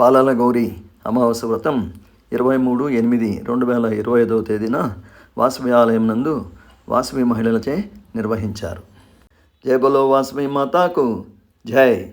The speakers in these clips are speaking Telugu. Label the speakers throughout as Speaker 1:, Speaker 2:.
Speaker 1: పాలాల గౌరీ అమావాస్య వ్రతం ఇరవై మూడు ఎనిమిది రెండు వేల ఇరవై ఐదవ తేదీన వాసవి ఆలయం నందు వాసవి మహిళలచే నిర్వహించారు. జై బలో వాసవి మాతాకు జై.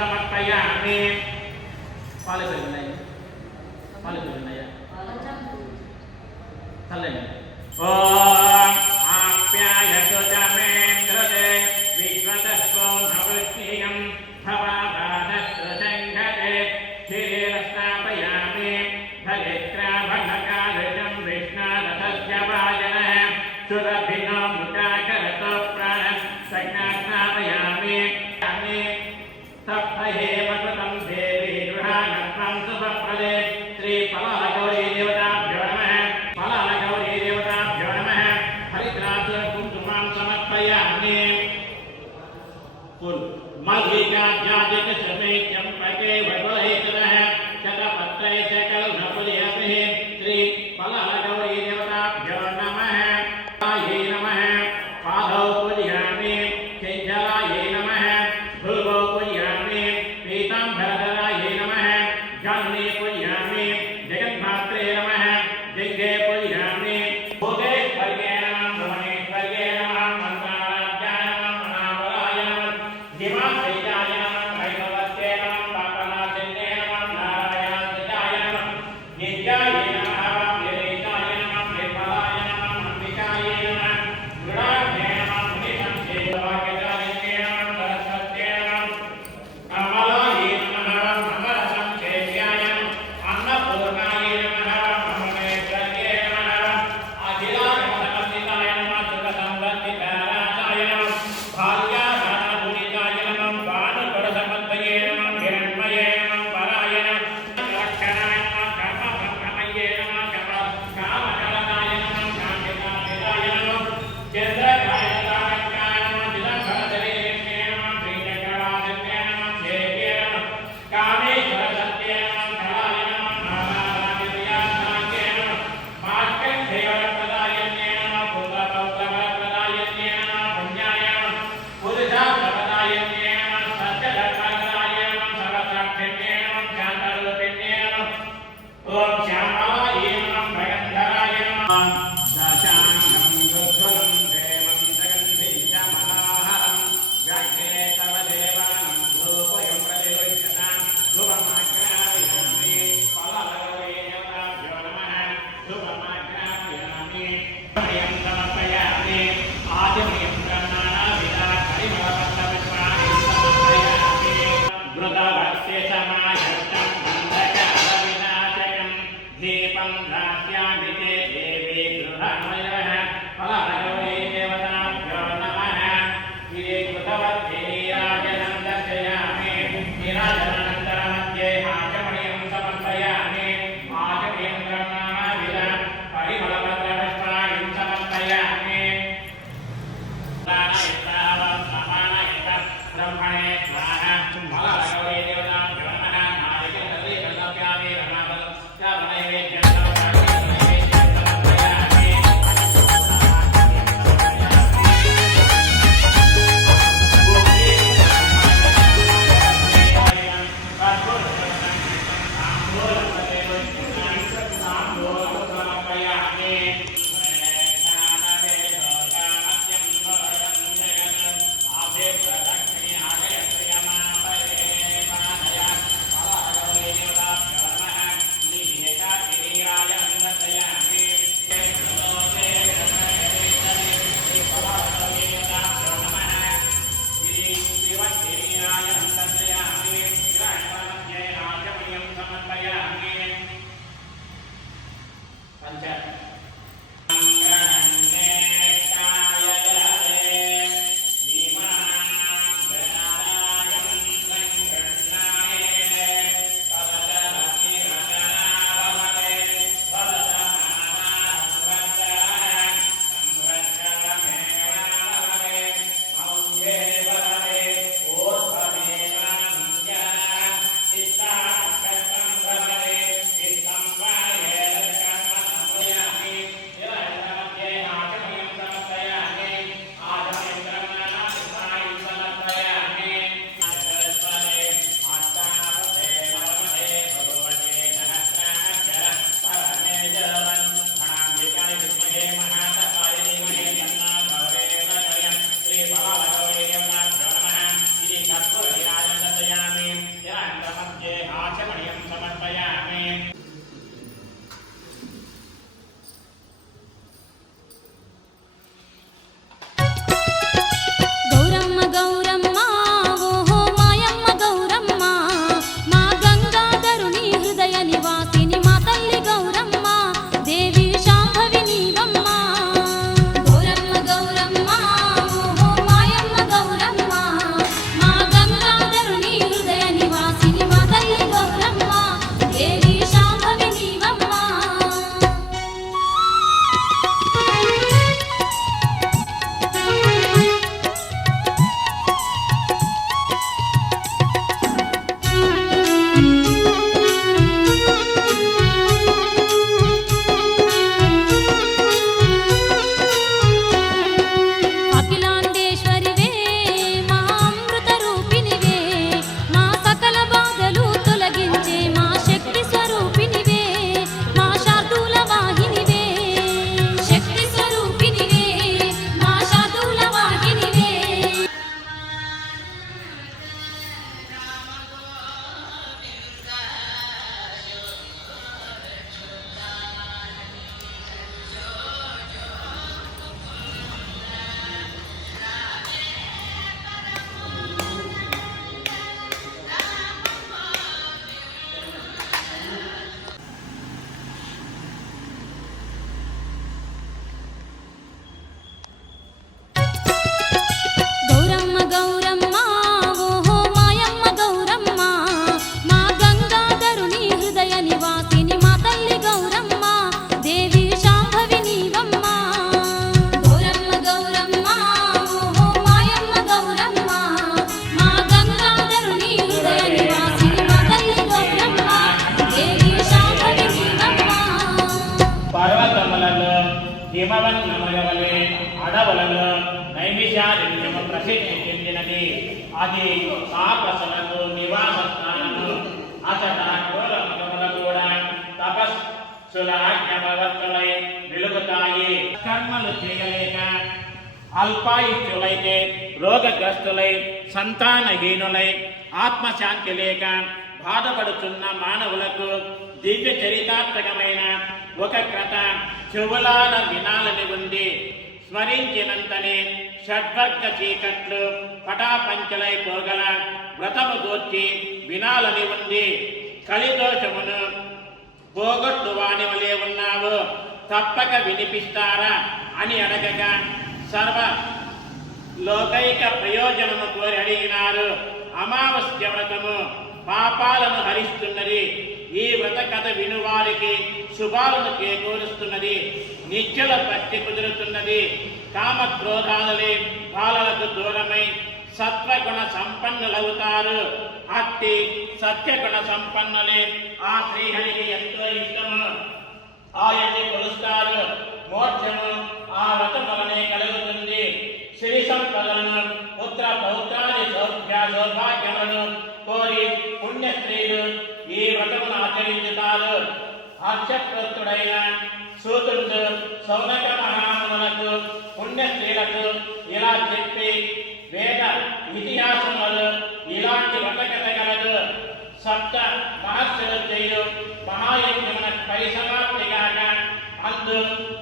Speaker 2: समर्पयामि पालकलनय पालकलनय तलन ओम आप्याय सुचमेन्द्रते विश्वतस्वो नवृष्णीयं भवादानस्त्रसङ्घते शिरेण स्थापयामि भगेत्राभणकादृशं विष्णारथस्य वाजनः सुरभिन
Speaker 1: నైమిషారణ్యము ప్రసిద్ధి చెందినది. అది తాపసులకు నివాస స్థానము అచట కూడా తపస్సుల ఆజ్ఞాపవర్తులై వెలుగుతాయి కర్మలు చేయలేక అల్పాయుష్యులైతే రోగగ్రస్తులై సంతానహీనులై ఆత్మశాంతి లేక బాధపడుతున్న మానవులకు దివ్య చరితాత్మకమైన ఒక కథ చెవులాన వినాలని ఉంది. స్మరించినంతనే షడ్వర్గ చీకట్లు పటాపంచలై పోగల వ్రతము గూర్చి వినాలని ఉంది. కలిదోషమును పోగొట్టు వాని వలె ఉన్నావు. తప్పక వినిపిస్తారా అని అడగగా సర్వ లోకైక ప్రయోజనము కోరి అడిగినారు. అమావాస్య వ్రతము పాపాలను హరిస్తున్నది. ఈ వ్రత కథ వినువారికి శుభాలను చేకూరుస్తున్నది నిత్యుల భక్తి కుదురుతున్నది. కామక్రోధాలే బాలలకు దూరమై సత్వగుణ సంపన్నులవుతారు. అట్టి సత్యగుణ సంపన్నులే ఆ శ్రీహరికి ఎంతో ఇష్టము. ఆయన్ని కొలుస్తారు. మోక్షము ఆ వ్రతం వలనే కలుగుతుంది. శ్రీ సంపదలను పుత్ర పౌత్రాది సౌభ్య సౌభాగ్యములను కోరి పుణ్య స్త్రీలు ఈ వ్రతమును ఆచరించుతారు. హర్షప్రస్తుడైన సూతుడు సౌనక మహామునులకు పుణ్య స్త్రీలకు ఇలా చెప్పి వేద ఇతిహాసములు ఇలాంటి వ్రతకథ కలదు సప్త మహర్షులు చేయు మహాయజ్ఞమున పరిసమాప్తి కాక అందు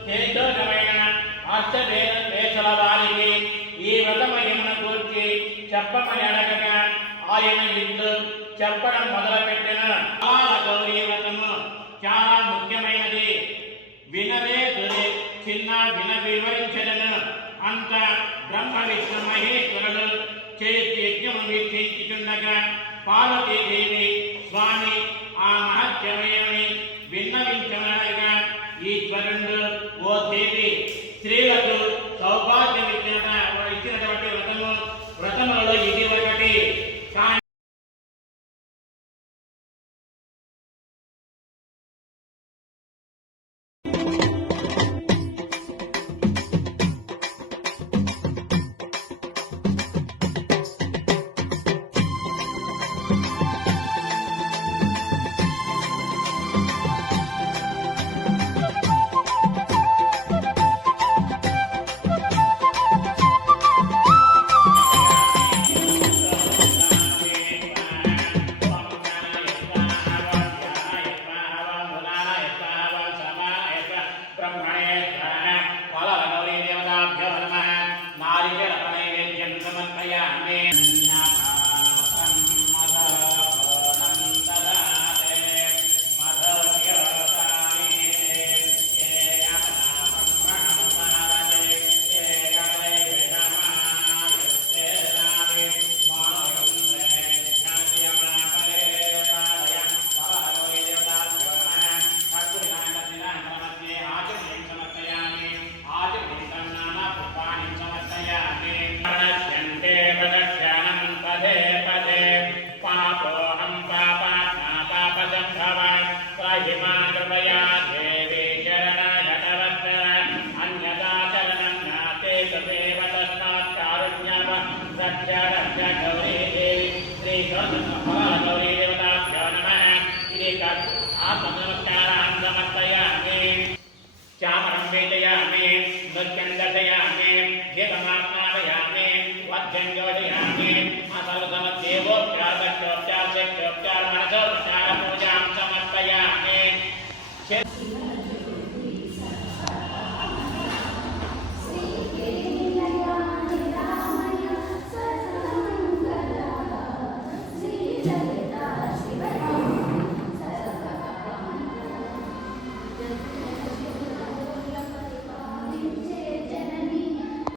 Speaker 1: తేజోగమైన హర్షవేద వేషల వారికి ఈ వ్రతమహిమను గూర్చి చెప్పమని అడగగా ఆయన ఇంట్లో చెప్పడం మొదలుపెట్టిన బాల గౌరీ వ్రతము చాలా ముఖ్యమైనది. వినవే దొరి చిన్న విన వివరించదను. అంత బ్రహ్మ విష్ణు మహేశ్వరులు చేతి యజ్ఞము వీక్షించుచుండగా పార్వతీదేవి స్వామి ఆ మహత్యమయమని విన్నవించమనగా ఈశ్వరుడు ఓ దేవి